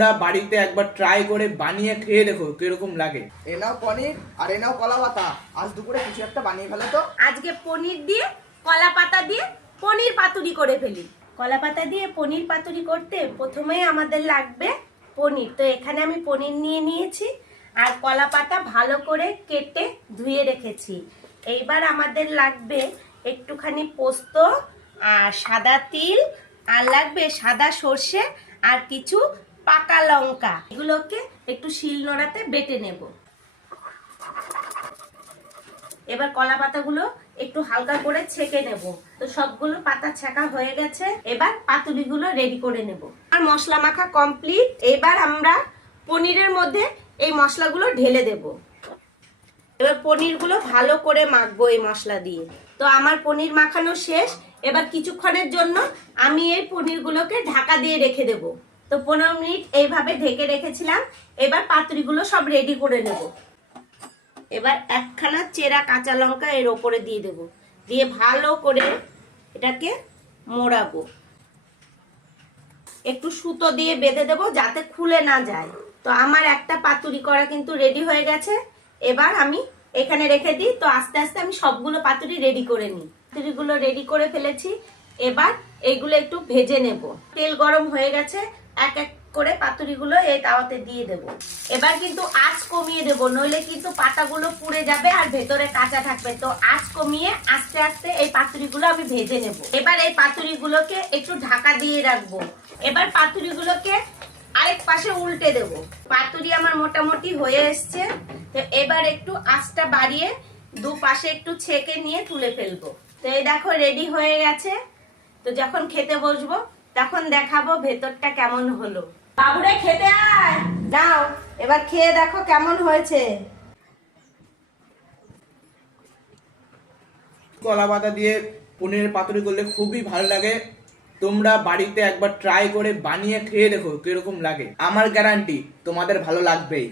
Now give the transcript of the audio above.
তোমরা বাড়িতে একবার ট্রাই করে বানিয়ে খেয়ে দেখো কিরকম লাগে। এ নাও পনির আর এ নাও কলা পাতা। আজ দুপুরে কিছু একটা বানিয়ে ফেলো তো। আজকে পনির দিয়ে কলা পাতা দিয়ে পনির পাতুরি করে ফেলি। কলা পাতা দিয়ে পনির পাতুরি করতে প্রথমেই আমাদের লাগবে পনির। তো এখানে আমি পনির নিয়ে নিয়েছি আর কলা পাতা ভালো করে কেটে ধুয়ে রেখেছি। এইবার আমাদের লাগবে একটুখানি পোস্ত আর সাদা তিল, আর লাগবে সাদা সর্ষে আর কিছু পাকা লঙ্কা। এগুলোকে একটু শিলনোড়াতে বেটে নেব। এবার কলা পাতাগুলো একটু হালকা করে ছেঁকে নেব। তো সবগুলো পাতা ছেঁকা হয়ে গেছে, এবার পাতুরিগুলো রেডি করে নেব। আর মশলা মাখা কমপ্লিট। এবার আমরা পনিরের মধ্যে এই মশলাগুলো ঢেলে দেব। এবার পনিরগুলো ভালো করে মাখবো এই মশলা দিয়ে। তো আমার পনির মাখানো শেষ। এবার কিছুক্ষণের জন্য আমি এই পনিরগুলোকে ঢাকা দিয়ে রেখে দেব। তো 15 মিনিট এইভাবে ঢেকে রেখেছিলাম। এবার পাতুরিগুলো সব রেডি করে নেব। এবার একখানা চেরা কাঁচা লঙ্কা এর ওপরে দিয়ে দেব, দিয়ে ভালো করে এটাকে মোড়াবো। একটু সুতো দিয়ে বেঁধে দেব যাতে খুলে না যায়। তো আমার একটা পাতুরি করা কিন্তু রেডি হয়ে গেছে। এবার আমি এখানে রেখে দিই। তো আস্তে আস্তে আমি সবগুলো পাতুরি রেডি করে নিই। পাতুরিগুলো রেডি করে ফেলেছি। এবার এইগুলো একটু ভেজে নেব। তেল গরম হয়ে গেছে, এক এক করে পাতুরিগুলো এই তাওয়াতে দিয়ে দেব। এবার কিন্তু আঁচ কমিয়ে দেব, নইলে কিন্তু পাতাগুলো পুড়ে যাবে আর ভেতরে কাঁচা থাকবে। তো আঁচ কমিয়ে আস্তে আস্তে এই পাতুরিগুলো আমি ভেজে নেব। এবার এই পাতুরিগুলোকে একটু ঢাকা দিয়ে রাখবো। এবার পাতুরিগুলোকে আরেক পাশে উল্টে দেব। পাতুরি আমার মোটামুটি হয়ে এসছে। তো এবার একটু আঁচটা বাড়িয়ে দুপাশে একটু ছেঁকে নিয়ে তুলে ফেলবো। তো এই দেখো রেডি হয়ে গেছে। তো যখন খেতে বসবো তখন দেখাবো ভেতরটা কেমন হলো। বাবুরে খেতে আয়, নাও এবার খেয়ে দেখো কেমন হয়েছে। কলা পাতা দিয়ে পনিরের পাতুরি করলে খুবই ভালো লাগে। তোমরা বাড়িতে একবার ট্রাই করে বানিয়ে খেয়ে দেখো কিরকম লাগে। আমার গ্যারান্টি তোমাদের ভালো লাগবেই।